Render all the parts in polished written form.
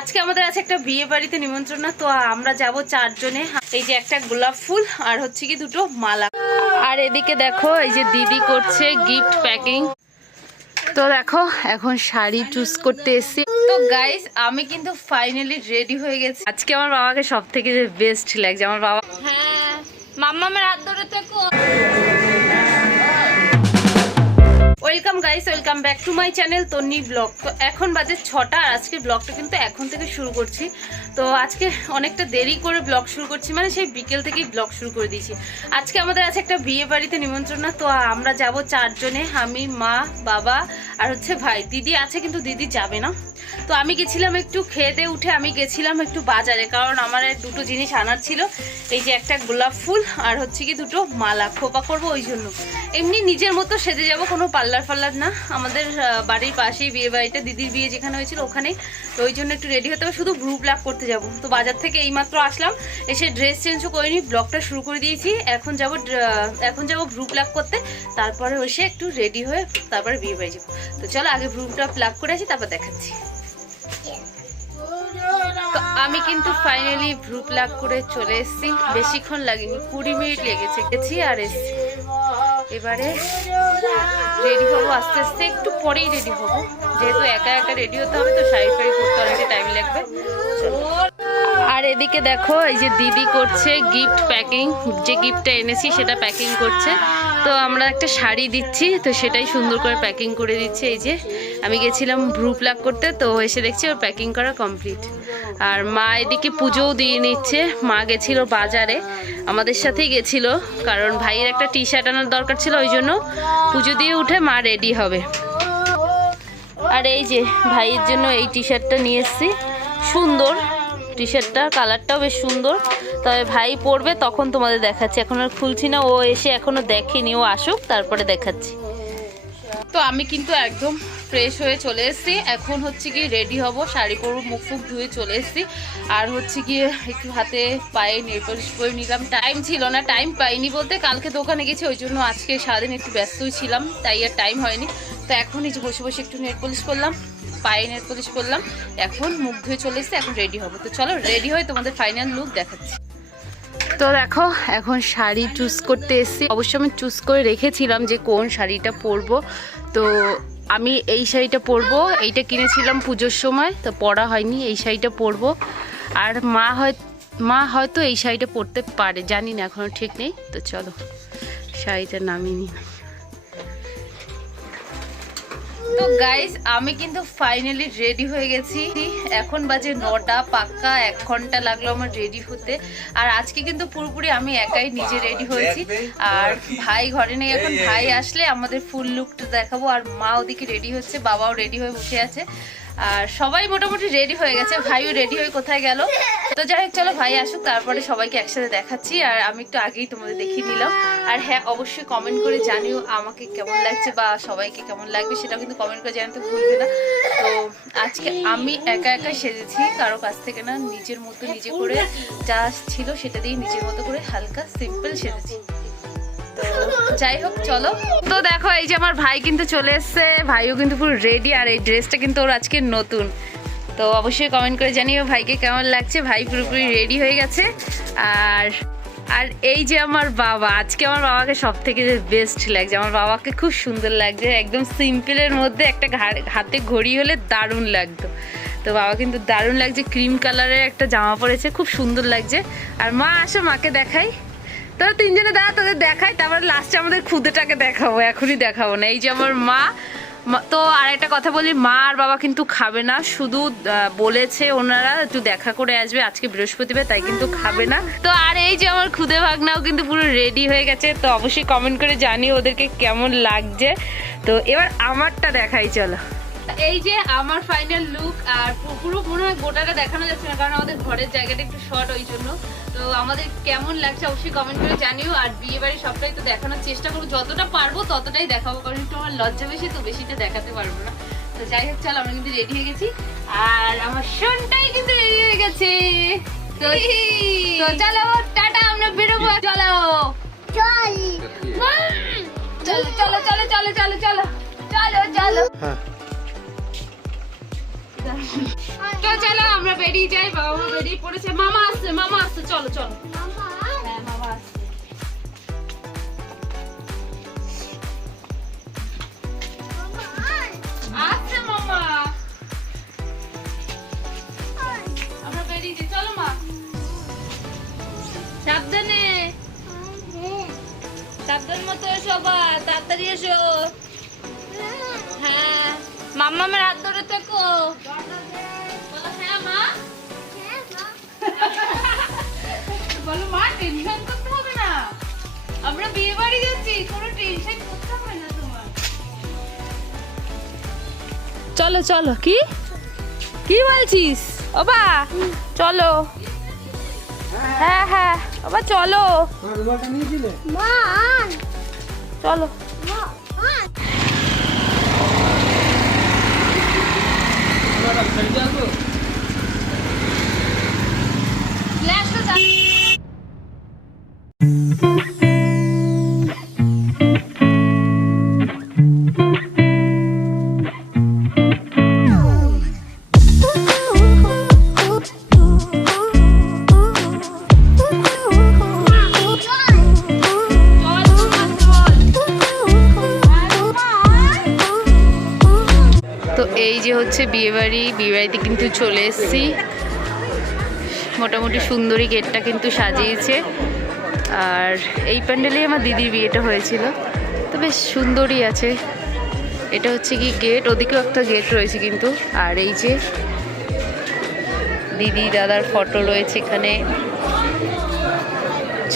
আজকে আমাদের আছে একটা বিয়ে বাড়িতে নিমন্ত্রণ, তো আমরা যাব 4 জনে। এই যে একটা গোলাপ ফুল আর হচ্ছে কি দুটো মালা। আর এদিকে দেখো এই যে দিদি করছে গিফট প্যাকিং। তো দেখো এখন শাড়ি চুজ করতে এসেছি। তো গাইস আমি কিন্তু ফাইনালি রেডি হয়ে গেছি। আজকে আমার বাবাকে সব থেকে বেস্ট লাগছে। আমার বাবা হ্যাঁ মাম্মামের হাত ধরে থেকো। Welcome guys, welcome back to my channel Tonni blog. তো এখন বাজে 6টা আর আজকে ব্লগটা কিন্তু এখন থেকে শুরু করছি। তো আজকে অনেকটা দেরি করে ব্লগ শুরু করছি, মানে সেই বিকেল থেকেই ব্লগ শুরু করে দিয়েছি। আজকে আমাদের আছে একটা বিয়ে বাড়িতে নিমন্ত্রণ, তো আমরা যাব 4 জনে, আমি, মা, বাবা আর হচ্ছে ভাই। দিদি আছে কিন্তু দিদি যাবে না। তো আমি গেছিলাম একটু খেতে উঠে, আমি গেছিলাম একটু বাজারে, কারণ আমার দুটো জিনিস আনার ছিল। এই যে একটা গোলাপ ফুল আর হচ্ছে কি দুটো মালা খোপা করবো, ওই জন্য। এমনি নিজের মতো সেজে যাব, কোনো পার্লার ফার্লার না। আমাদের বাড়ির পাশেই বিয়ে বাড়িটা, দিদির বিয়ে যেখানে হয়েছিল ওখানেই। তো ওই জন্য একটু রেডি হতে হবে, শুধু ভ্রু প্লাক করতে যাব। তো বাজার থেকে এইমাত্র আসলাম, এসে ড্রেস চেঞ্জও করিনি, ব্লগটা শুরু করে দিয়েছি। এখন যাব ভ্রু প্লাক করতে, তারপরে এসে একটু রেডি হয়ে তারপরে বিয়ে বাড়ি যাবো। তো চলো আগে ভ্রুটা প্লাক করে আসি, তারপর দেখাচ্ছি। তো আমি কিন্তু ফাইনালি ভ্রু প্লাক করে চলে এসেছি। বেশিক্ষণ লাগেনি, 20 মিনিট লেগেছে। গেছি আর এসেছি। এবারে রেডি হবো আস্তে আস্তে, একটু পরেই রেডি হবো, যেহেতু একা একা রেডি হতে হবে, তো শাড়ি ফাড়ি পরতে অনেকটা টাইম লাগবে। আর এদিকে দেখো এই যে দিদি করছে গিফট প্যাকিং, যে গিফটটা এনেছি সেটা প্যাকিং করছে। তো আমরা একটা শাড়ি দিচ্ছি, তো সেটাই সুন্দর করে প্যাকিং করে দিচ্ছে। এই যে আমি গেছিলাম ভ্রু প্লাক করতে, তো এসে দেখছি ওর প্যাকিং করা কমপ্লিট। আর মা এদিকে পুজোও দিয়ে নিচ্ছে। মা গেছিল বাজারে, আমাদের সাথেই গেছিল, কারণ ভাইয়ের একটা টি শার্ট আনার দরকার ছিল, ওই জন্য পুজো দিয়ে উঠে মা রেডি হবে। আর এই যে ভাইয়ের জন্য এই টি শার্টটা নিয়ে এসেছি, সুন্দর টি শার্টটা, কালারটাও বেশ সুন্দর। তবে ভাই পরবে তখন তোমাদের দেখাচ্ছি, এখন আর খুলছি না। ও এসে এখনো দেখেনি, ও আসুক তারপরে দেখাচ্ছি। তো আমি কিন্তু একদম ফ্রেশ হয়ে চলে এসেছি। এখন হচ্ছে কি রেডি হব, শাড়ি পরবো, মুখ ফুখ ধুয়ে চলে এসেছি। আর হচ্ছে গিয়ে একটু হাতে পায়ে নেল পলিশ করে নিলাম। টাইম ছিল না, টাইম পাইনি বলতে কালকে দোকানে গেছি, ওই জন্য আজকে সারাদিন একটু ব্যস্তই ছিলাম, তাই আর টাইম হয়নি। তো এখন এই যে বসে বসে একটু নেল পলিশ করলাম, পায়ে নেল পলিশ করলাম, এখন মুখ ধুয়ে চলে এসেছি। এখন রেডি হবো। তো চলো রেডি হয়ে তোমাদের ফাইনাল লুক দেখাচ্ছি। তো দেখো এখন শাড়ি চুজ করতে এসেছি। অবশ্য আমি চুজ করে রেখেছিলাম যে কোন শাড়িটা পরবো। তো আমি এই শাড়িটা পরবো, এইটা কিনেছিলাম পুজোর সময়, তো পরা হয়নি। এই শাড়িটা পরবো। আর মা হয়তো এই শাড়িটা পরতে পারে, জানি না, এখনো ঠিক নেই। তো চলো শাড়িটা নামিয়ে নিই। তো গাইস আমি কিন্তু ফাইনালি রেডি হয়ে গেছি। এখন বাজে 9টা, পাক্কা 1 ঘন্টা লাগলো আমার রেডি হতে। আর আজকে কিন্তু পুরোপুরি আমি একাই নিজে রেডি হয়েছি। আর ভাই ঘরে নেই এখন, ভাই আসলে আমাদের ফুল লুকটা দেখাবো। আর মা ওদিকে রেডি হচ্ছে, বাবাও রেডি হয়ে বসে আছে। আর সবাই মোটামুটি রেডি হয়ে গেছে, ভাইও রেডি হয়ে কোথায় গেল। তো যাই হোক চলো ভাই আসুক, তারপরে সবাইকে একসাথে দেখাচ্ছি। আর আমি একটু আগেই তোমাদের দেখিয়ে নিলাম। আর হ্যাঁ অবশ্যই কমেন্ট করে জানিও আমাকে কেমন লাগছে বা সবাইকে কেমন লাগবে, সেটাও কিন্তু কমেন্ট করে জানাতে ভুলবে না। তো আজকে আমি একা একা সেজেছি, কারো কাছ থেকে না, নিজের মতো নিজে করে যা ছিল সেটা দিয়ে নিজের মতো করে হালকা সিম্পল সেজেছি। যাই হোক চলো। তো দেখো এই যে আমার ভাই কিন্তু চলে এসছে, ভাইও কিন্তু পুরো রেডি। আর এই ড্রেসটা কিন্তু ওর আজকে নতুন। তো অবশ্যই কমেন্ট করে জানিও ভাইকে কেমন লাগছে। ভাই পুরোপুরি রেডি হয়ে গেছে। আর এই যে আমার বাবা, আজকে আমার বাবাকে সব থেকে বেস্ট লাগছে। আমার বাবাকে খুব সুন্দর লাগছে, একদম সিম্পলের মধ্যে একটা হাতে ঘড়ি হলে দারুণ লাগতো। তো বাবা কিন্তু দারুণ লাগছে, ক্রিম কালারের একটা জামা পরেছে, খুব সুন্দর লাগছে। আর মা আসো, মাকে দেখাই। তোরা 3 জনে দাঁড়া, তোদের দেখাই, তারপরে লাস্টে আমাদের খুদেটাকে দেখাবো, এখনই দেখাবো না। এই যে আমার মা। তো আর একটা কথা বলি, মা আর বাবা কিন্তু খাবে না, শুধু বলেছে ওনারা একটু দেখা করে আসবে, আজকে বৃহস্পতিবার, তাই কিন্তু খাবে না। তো আর এই যে আমার খুদে ভাগনাও কিন্তু পুরো রেডি হয়ে গেছে। তো অবশ্যই কমেন্ট করে জানিও ওদেরকে কেমন লাগছে। তো এবার আমারটা দেখাই চলো। এই যে আমার ফাইনাল লুক। আর পুরো মনে হয় গোটাটা দেখানো যাচ্ছে না, কারণ আমাদের ঘরের জায়গাটা একটু শর্ট, ওই জন্য। তো আমাদের কেমন লাগছে অবশ্যই কমেন্ট করে জানিও। আর বিয়ে বাড়ি সবটাই তো দেখানোর চেষ্টা করবো, যতটা পারবো ততটাই দেখাবো, কারণ একটু আমার লজ্জা বেশি, তো বেশিটা দেখাতে পারবো না। তো যাই হোক চলো, আমরা কিন্তু রেডি হয়ে গেছি। আর আমার শোনটাই কিন্তু রেডি হয়ে গেছে। তো চলো টাটা, আমরা বেরোবো। চলো চলো চলো চলো চলো চলো চলো চলো চলো। তো চলো আমরা বেরিয়ে যাই, বাবা মা বেরিয়ে পড়েছে, মামা আসছে, চলো চলো। হ্যাঁ মামা আসছে। আচ্ছা মামা, আমরা বেরিয়ে যাই, চলো মা। সাবধানে, সাবধান মতো এসো, বা তাড়াতাড়ি এসো। হ্যাঁ মাম্মামের হাত ধরে থেকো। বলো হ্যাঁ মা। বলো মা, টেনশন করতে হবে না, আমরা বিয়ে বাড়ি যাচ্ছি, কোনো টেনশন করতে হবে না তোমার। চলো চলো। কি কি বলছিস বাবা? চলো। হ্যাঁ হ্যাঁ বাবা চলো, চলো। তো এই যে হচ্ছে বিয়েবাড়িতে কিন্তু চলে এসেছি। মোটামুটি সুন্দরী গেটটা কিন্তু সাজিয়েছে, আর এই প্যান্ডেলেই আমার দিদির বিয়েটা হয়েছিল, তো বেশ সুন্দরই আছে। এটা হচ্ছে কি গেট, ওদিকেও একটা গেট রয়েছে কিন্তু। আর এই যে দিদি দাদার ফটো রয়েছে এখানে,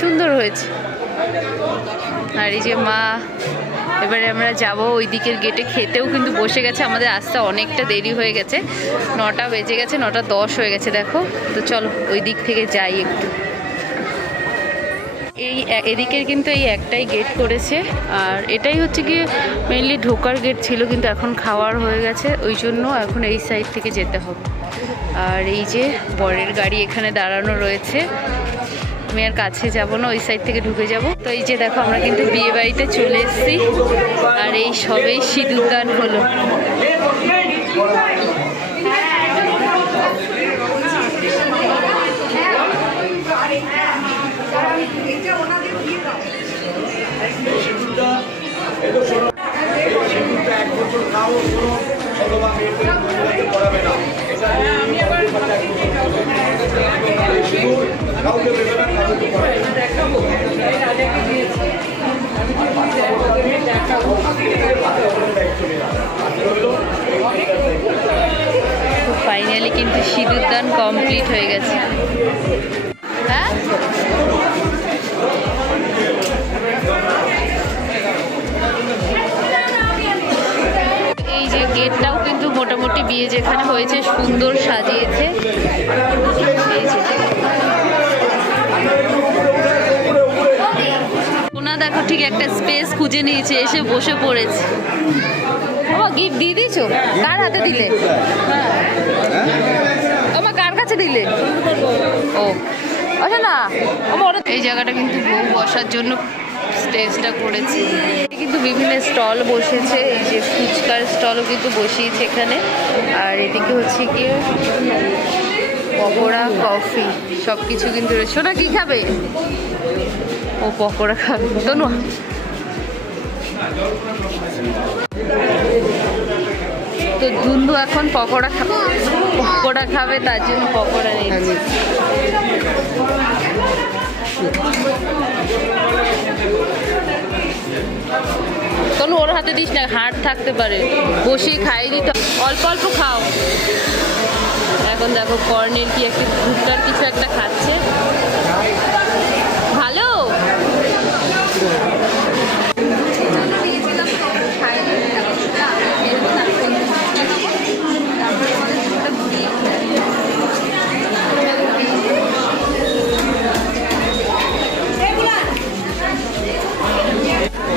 সুন্দর হয়েছে। আর এই যে মা, এবারে আমরা যাব ওই দিকের গেটে, খেতেও কিন্তু বসে গেছে, আমাদের আসতে অনেকটা দেরি হয়ে গেছে, 9টা বেজে গেছে, 9:10 হয়ে গেছে দেখো। তো চলো ওই দিক থেকে যাই একটু। এদিকের কিন্তু এই একটাই গেট করেছে, আর এটাই হচ্ছে কি মেইনলি ঢোকার গেট ছিল, কিন্তু এখন খাওয়ার হয়ে গেছে, ওই জন্য এখন এই সাইড থেকে যেতে হবে। আর এই যে বরের গাড়ি এখানে দাঁড়ানো রয়েছে, আমি আর কাছে যাব না, ওই সাইড থেকে ঢুকে যাব। তো এই যে দেখো আমরা কিন্তু বিয়ে বাড়িতে চলে এসেছি, আর এই সবেই সিঁদুরদান হলো। ফাইনালি কিন্তু সিঁদুরদান কমপ্লিট হয়ে গেছে। হ্যাঁ এই যে গেটটাও কিন্তু মোটামুটি বিয়ে যেখানে হয়েছে সুন্দর সাজিয়েছে। এই যে ওনা দেখো ঠিক একটা স্পেস খুঁজে নিয়েছে, এসে বসে পড়েছে। ও গিফট দিয়ে দিয়েছো? কার হাতে দিলে? আমার কার কাছে দিলে? ও আচ্ছা না, এই জায়গাটা কিন্তু বউ বসার জন্য স্টেজটা করেছে, কিন্তু বিভিন্ন স্টল বসেছে, এই যে ফুচকার স্টলও কিন্তু বসিয়েছে এখানে। আর এদিকে হচ্ছে গিয়ে পকোড়া, কফি সব কিছু কিন্তু রয়েছে। না কি খাবে? ও পকোড়া খাবে তনু। তো ধুন্দু এখন পকোড়া খাবে, তার জন্য পকোড়া নিয়েছি। তনু ওর হাতে দিস না, হাড় থাকতে পারে, বসিয়ে খাইয়ে দিতে, অল্প অল্প খাও। এখন দেখো কর্নের কি একটা ভুট্টার কিছু একটা খাচ্ছে, ভালো।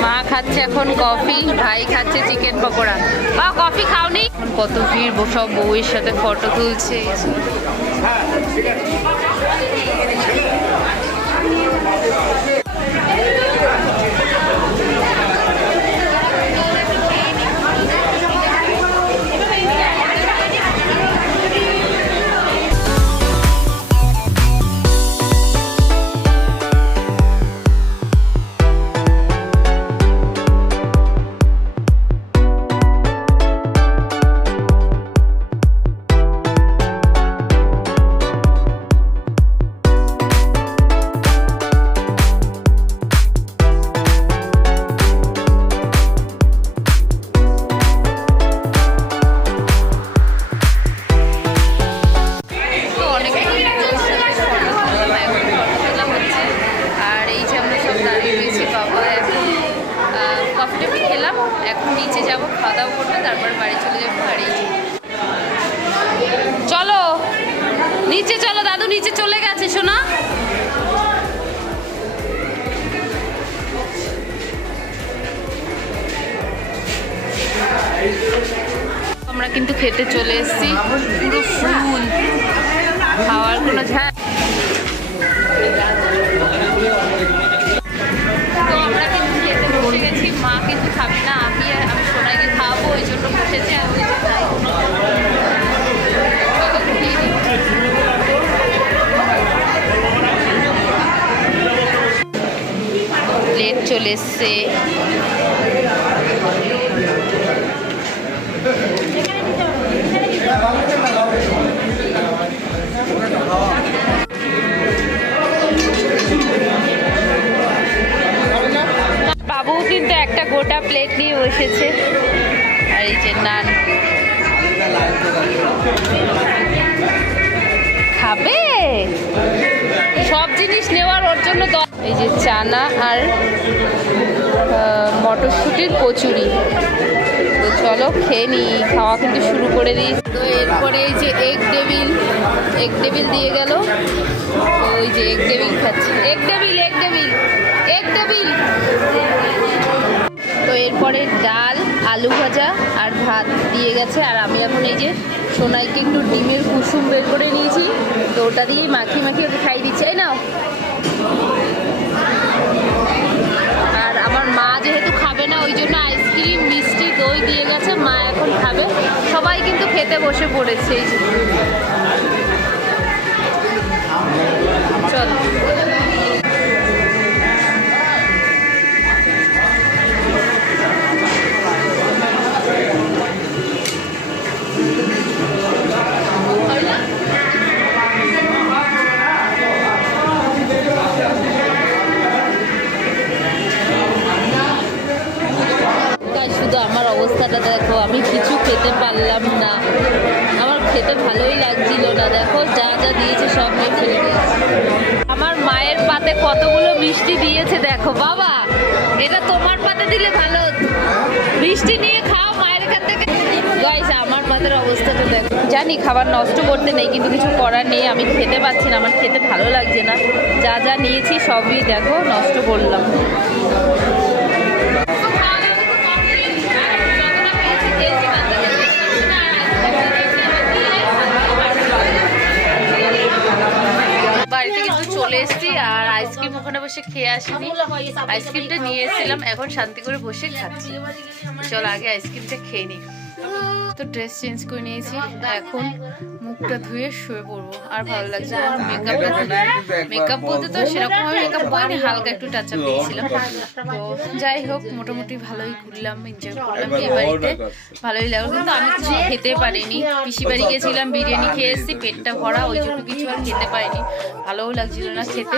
মা খাচ্ছে এখন কফি, ভাই খাচ্ছে চিকেন পকোড়া। কফি খাওনি? কত ভিড়, সব বউয়ের সাথে ফটো তুলছে। নিচে চলো, দাদু নিচে চলে গেছে সোনা। আমরা কিন্তু খেতে চলে এসেছি, পুরো ফুল, খাওয়ার কোনো ঝাঁ। তো আমরা কিন্তু খেতে বসে গেছি, মা কিন্তু খাবে না, আমি সোনাইকে খাওয়াবো, ওই জন্য বসেছি। আর ওই প্লেট চলে এসছে। বাবু কিন্তু একটা গোটা প্লেট নিয়ে বসেছে। আর এই যে নান খাবে, সব জিনিস নেওয়ার ওর জন্য। এই যে চানা আর মটরশুঁটির কচুরি। তো চলো খেয়ে নিই, খাওয়া কিন্তু শুরু করে দিই। তো এরপরে এই যে এগ ডেভিল দিয়ে গেল। তো ওই যে এগ ডেভিল খাচ্ছি, এগ ডেভিল। তো এরপরে ডাল, আলু ভাজা আর ভাত দিয়ে গেছে। আর আমি এখন এই যে সোনাইকে একটু ডিমের কুসুম বের করে নিয়েছি, তো ওটা দিয়েই মাখিয়ে ওকে খাই দিচ্ছি। এই নাও। আর আমার মা যেহেতু খাবে না, ওই জন্য আইসক্রিম, মিষ্টি, দই দিয়ে গেছে, মা এখন খাবে। সবাই কিন্তু খেতে বসে পড়েছে। এই যে চল। শুধু আমার অবস্থাটা দেখো, আমি কিছু খেতে পারলাম না, আমার খেতে ভালোই লাগছিল না। দেখো যা যা দিয়েছে সব নিয়ে ফেলে দিয়েছে। আমার মায়ের পাতে কতগুলো মিষ্টি দিয়েছে দেখো। বাবা, এটা তোমার পাতে দিলে ভালো হতো, মিষ্টি নিয়ে খাও মায়ের কাছ থেকে। গাইস, আমার পাতের অবস্থাটা দেখো। জানি খাবার নষ্ট করতে নেই, কিন্তু কিছু করার নেই, আমি খেতে পাচ্ছি না, আমার খেতে ভালো লাগছে না। যা যা নিয়েছি সবই দেখো নষ্ট করলাম। বাড়িতে কিন্তু চলে এসেছি, আর আইসক্রিম ওখানে বসে খেয়ে আসিনি, আইসক্রিমটা নিয়ে এসেছিলাম, এখন শান্তি করে বসে খাচ্ছি। চল আগে আইসক্রিমটা খেয়ে নিই। তো ড্রেস চেঞ্জ করে নিয়েছি, এখন মুখটা ধুয়ে শুয়ে পড়বো। আর ভালো লাগছে না, মেকআপ বলতে তো সেরকম ভাবে মেকআপ করিনি, হালকা একটু টাচ আপ দিয়েছিলাম। তো যাই হোক, মোটামুটি ভালোই ঘুরলাম, এনজয় করলাম এই বাড়িতে, ভালোই লাগলো। কিন্তু আমি কিছু খেতে পারিনি, পিসি বাড়ি গেছিলাম, বিরিয়ানি খেয়ে এসেছি, পেটটা ভরা, ওই জন্য কিছু আর খেতে পারিনি, ভালোও লাগছিল না খেতে।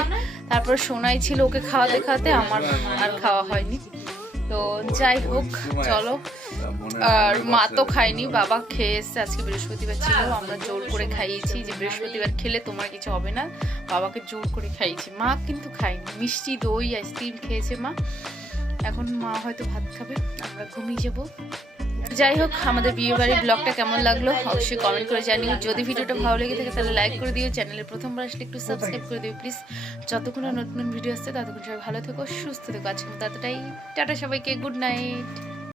তারপর সোনাই ছিল, ওকে খাওয়াতে আমার আর খাওয়া হয়নি। তো যাই হোক চলো। আর মা তো খায়নি, বাবা খেয়ে এসছে। আজকে বৃহস্পতিবার ছিল, আমরা জোর করে খাইয়েছি যে বৃহস্পতিবার খেলে তোমার কিছু হবে না, বাবাকে জোর করে খাইয়েছি। মা কিন্তু খায়নি, মিষ্টি, দই, আইসক্রিম খেয়েছে মা। এখন মা হয়তো ভাত খাবে, আমরা ঘুমিয়ে যাবো। যাই হোক, আমাদের বিয়ে বাড়ির ব্লগটা কেমন লাগলো অবশ্যই কমেন্ট করে জানিও। যদি ভিডিওটা ভালো লেগে থাকে তাহলে লাইক করে দিও, চ্যানেলে প্রথমবার আসলে একটু সাবস্ক্রাইব করে দিও প্লিজ। যতক্ষণ নতুন ভিডিও আসছে ততক্ষণ সবাই ভালো থেকো, সুস্থ থেকো। আজকে এতটাই, টাটা সবাইকে, গুড নাইট।